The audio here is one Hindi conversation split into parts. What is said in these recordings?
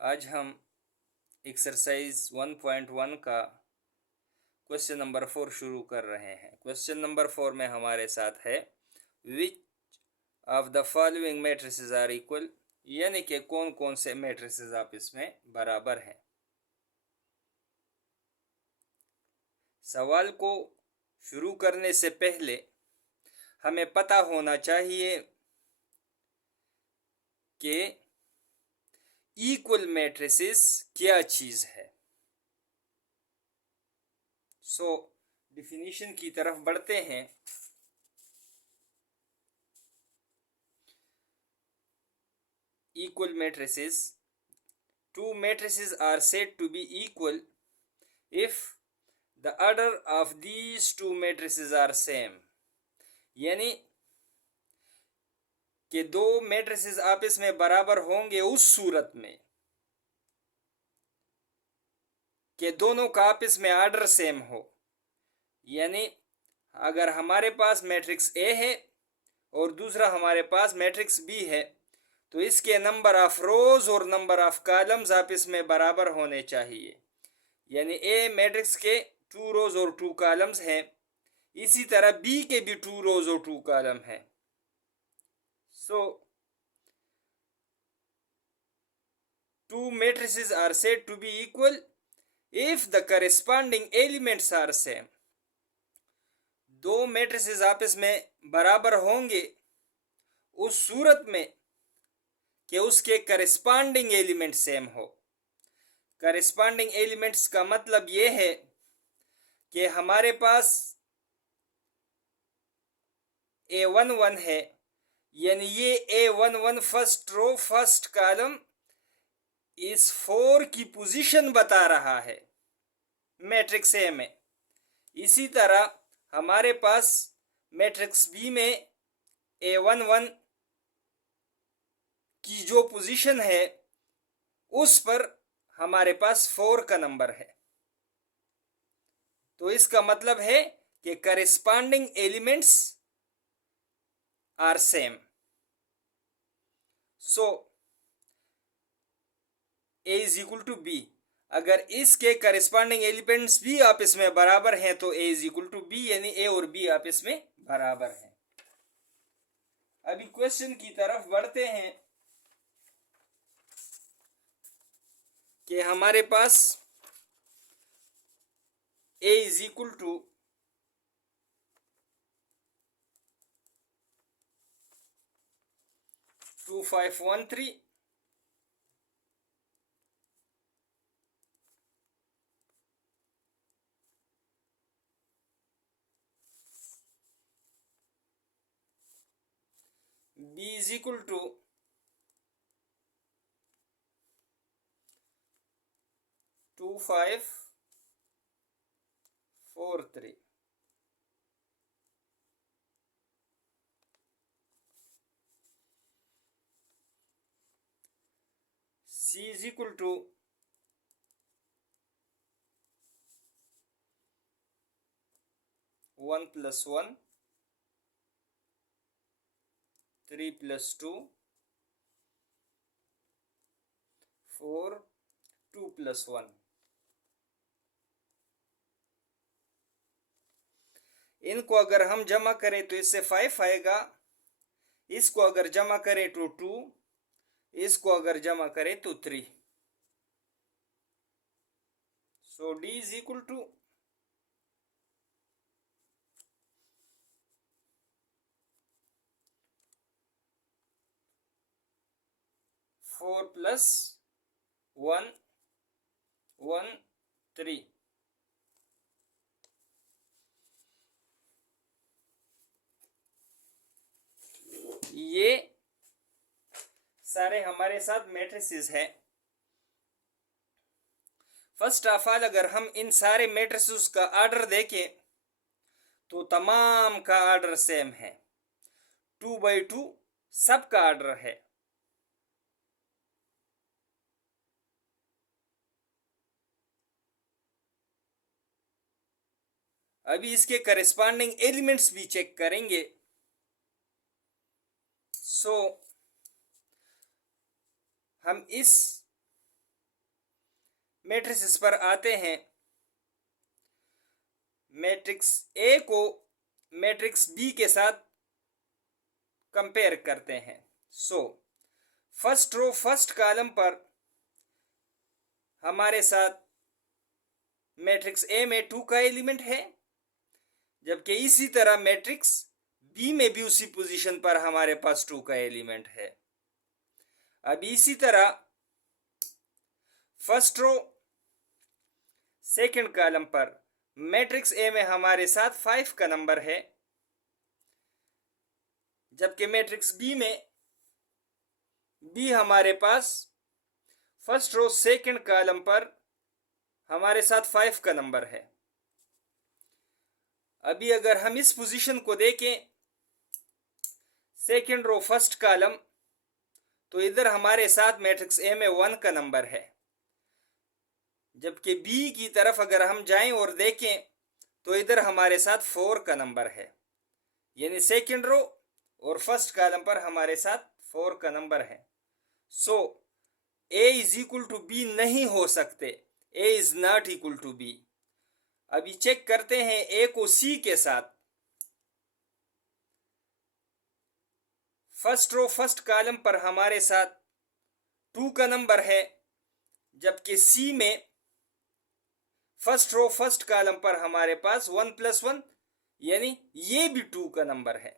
आज हम एक्सरसाइज 1.1 का क्वेश्चन नंबर 4 शुरू कर रहे हैं। क्वेश्चन नंबर 4 में हमारे साथ है which of the following matrices are equal, यानी कि कौन कौन से मैट्रिसेस आपस में बराबर हैं। सवाल को शुरू करने से पहले हमें पता होना चाहिए कि इक्वल मैट्रिसेस क्या चीज है। सो डिफिनीशन की तरफ बढ़ते हैं। Equal matrices. Two matrices are said to be equal if the order of these two matrices are same. यानी कि दो मैट्रिसेस आपस में बराबर होंगे उस सूरत में कि दोनों का आपस में ऑर्डर सेम हो। यानी अगर हमारे पास मैट्रिक्स ए है और दूसरा हमारे पास मैट्रिक्स बी है तो इसके नंबर ऑफ रोज और नंबर ऑफ कॉलम्स आपस में बराबर होने चाहिए। यानी ए मैट्रिक्स के 2 रोज और 2 कॉलम्स हैं, इसी तरह बी के भी 2 रोज और 2 कॉलम हैं। सो two matrices are said to be equal if the corresponding elements are same. दो मैट्रिसेस आपस में बराबर होंगे उस सूरत में कि उसके करस्पॉन्डिंग एलिमेंट सेम हो। करस्पॉन्डिंग एलिमेंट्स का मतलब ये है कि हमारे पास A11 है, यानी ये A11 first row first column इस 4 की पोजीशन बता रहा है मैट्रिक्स ए में। इसी तरह हमारे पास मैट्रिक्स बी में A11 की जो पोजीशन है उस पर हमारे पास 4 का नंबर है। तो इसका मतलब है कि corresponding elements are same. So A is equal to B. अगर इसके करेस्पॉन्डिंग एलिमेंट्स भी आपस में बराबर हैं तो ए इज इक्वल टू बी, यानी ए और बी आपस में बराबर हैं। अभी क्वेश्चन की तरफ बढ़ते हैं कि हमारे पास A is equal to 2513, B is equal to 2543, C is equal to 1 plus 1, 3 plus 2, 4, 2 plus 1। इनको अगर हम जमा करें तो इससे 5 आएगा, इसको अगर जमा करें तो 2, इसको अगर जमा करें तो 3। सो D is equal to 4 plus 1, 1, 3। ये सारे हमारे साथ मैट्रिसेस हैं। फर्स्ट ऑफ ऑल अगर हम इन सारे मैट्रिसेस का ऑर्डर देखें तो तमाम का ऑर्डर सेम है, 2/2 सबका ऑर्डर है। अभी इसके करेस्पॉन्डिंग एलिमेंट्स भी चेक करेंगे। सो हम इस मैट्रिक्स पर आते हैं, मैट्रिक्स ए को मैट्रिक्स बी के साथ कंपेयर करते हैं। So first row first column पर हमारे साथ मैट्रिक्स ए में 2 का एलिमेंट है, जबकि इसी तरह मैट्रिक्स बी में भी उसी पोजीशन पर हमारे पास 2 का एलिमेंट है। अब इसी तरह फर्स्ट रो सेकंड कॉलम पर मैट्रिक्स ए में हमारे साथ 5 का नंबर है, जबकि मैट्रिक्स बी में भी हमारे पास फर्स्ट रो सेकंड कॉलम पर हमारे साथ 5 का नंबर है। अभी अगर हम इस पोजीशन को देखें, सेकंड रो फर्स्ट कॉलम, तो इधर हमारे साथ मैट्रिक्स ए में 1 का नंबर है, जबकि बी की तरफ अगर हम जाएं और देखें तो इधर हमारे साथ 4 का नंबर है। यानी सेकंड रो और फर्स्ट कॉलम पर हमारे साथ 4 का नंबर है। So A is equal to B नहीं हो सकते, A is not equal to B. अभी चेक करते हैं ए को सी के साथ। फर्स्ट रो फर्स्ट कॉलम पर हमारे साथ 2 का नंबर है, जबकि सी में फर्स्ट रो फर्स्ट कॉलम पर हमारे पास 1 + 1 यानी ये भी 2 का नंबर है।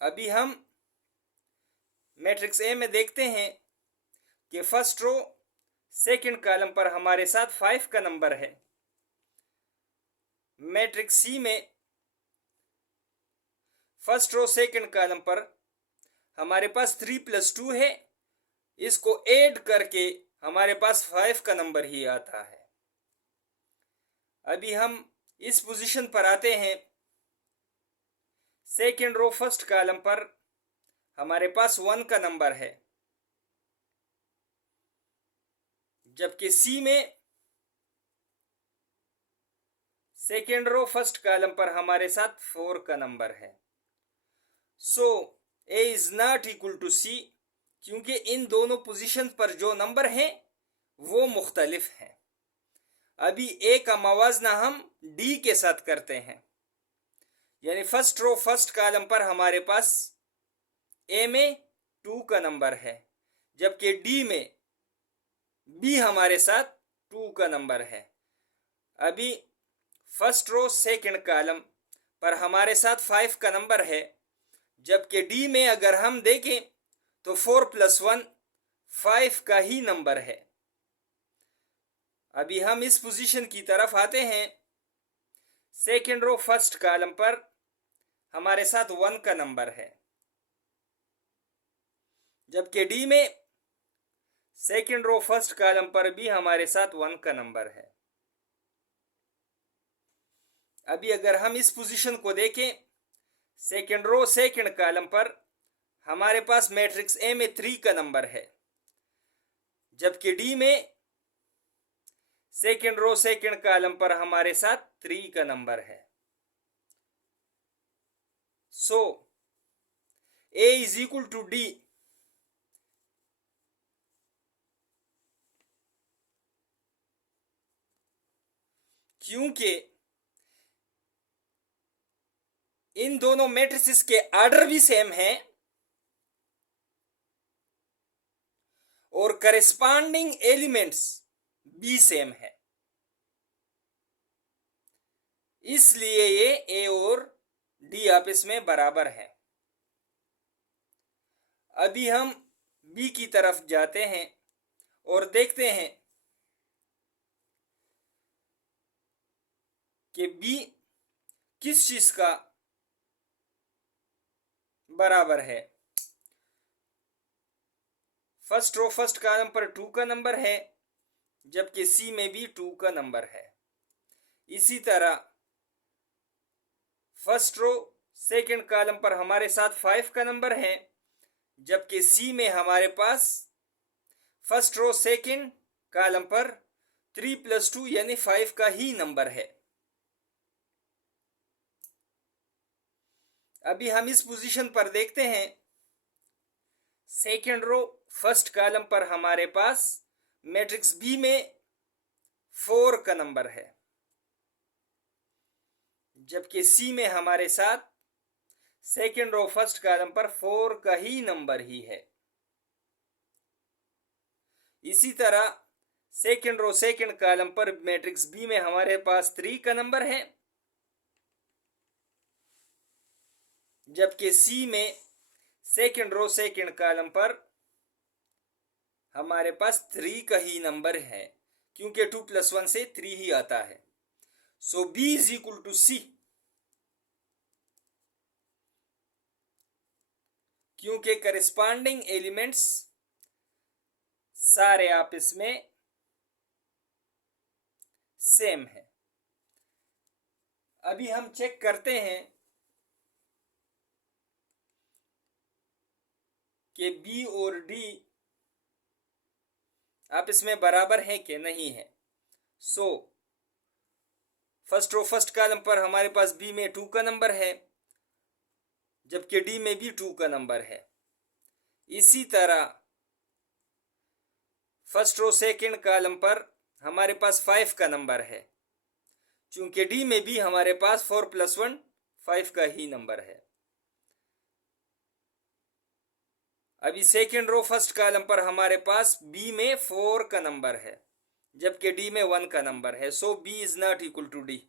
अभी हम मैट्रिक्स ए में देखते हैं कि फर्स्ट रो सेकंड कॉलम पर हमारे साथ 5 का नंबर है। मैट्रिक्स सी में फर्स्ट रो सेकंड कॉलम पर हमारे पास 3 + 2 है, इसको ऐड करके हमारे पास 5 का नंबर ही आता है। अभी हम इस पोजीशन पर आते हैं, सेकंड रो फर्स्ट कॉलम पर हमारे पास 1 का नंबर है, जबकि सी में सेकंड रो फर्स्ट कॉलम पर हमारे साथ 4 का नंबर है। So A is not equal to सी, क्योंकि इन दोनों पोजीशन पर जो नंबर हैं वो मुख्तलिफ हैं। अभी ए का मवाजना हम डी के साथ करते हैं, यानी फर्स्ट रो फर्स्ट कॉलम पर हमारे पास ए में 2 का नंबर है, जबकि डी में बी हमारे साथ 2 का नंबर है। अभी फर्स्ट रो सेकंड कॉलम पर हमारे साथ 5 का नंबर है, जबकि डी में अगर हम देखें तो 4 + 1 5 का ही नंबर है। अभी हम इस पोजीशन की तरफ आते हैं, सेकंड रो फर्स्ट कॉलम पर हमारे साथ 1 का नंबर है, जबकि डी में सेकंड रो फर्स्ट कॉलम पर भी हमारे साथ 1 का नंबर है। अभी अगर हम इस पोजीशन को देखें, सेकंड रो सेकंड कॉलम पर हमारे पास मैट्रिक्स ए में 3 का नंबर है, जबकि डी में सेकंड रो सेकंड कॉलम पर हमारे साथ 3 का नंबर है। So A is equal to D, क्योंकि इन दोनों मैट्रिसेस के ऑर्डर भी सेम है और करेस्पॉन्डिंग एलिमेंट्स भी सेम है, इसलिए ये ए और डी आपस में बराबर है। अभी हम बी की तरफ जाते हैं और देखते हैं कि बी किस चीज का बराबर है। फर्स्ट रो फर्स्ट कॉलम पर 2 का नंबर है, जबकि सी में भी 2 का नंबर है। इसी तरह फर्स्ट रो सेकंड कॉलम पर हमारे साथ 5 का नंबर है, जबकि सी में हमारे पास फर्स्ट रो सेकंड कॉलम पर 3 + 2 यानी 5 का ही नंबर है। अभी हम इस पोजीशन पर देखते हैं, सेकेंड रो फर्स्ट कॉलम पर हमारे पास मैट्रिक्स बी में 4 का नंबर है, जबकि सी में हमारे साथ सेकेंड रो फर्स्ट कॉलम पर 4 का ही नंबर ही है। इसी तरह सेकेंड रो सेकेंड कॉलम पर मैट्रिक्स बी में हमारे पास 3 का नंबर है, जबकि सी में सेकेंड रो सेकेंड कॉलम पर हमारे पास 3 का ही नंबर है, क्योंकि 2 + 1 से 3 ही आता है। So B is equal to सी, क्योंकि करिस्पॉन्डिंग एलिमेंट्स सारे आपस में सेम है। अभी हम चेक करते हैं कि बी और डी आपस में बराबर है कि नहीं है। So first row first column पर हमारे पास बी में 2 का नंबर है, जबकि डी में भी 2 का नंबर है। इसी तरह फर्स्ट रो सेकेंड कॉलम पर हमारे पास 5 का नंबर है, चूंकि डी में भी हमारे पास 4 + 1 5 का ही नंबर है। अभी सेकेंड रो फर्स्ट कॉलम पर हमारे पास बी में 4 का नंबर है, जबकि डी में 1 का नंबर है। So B is not equal to D.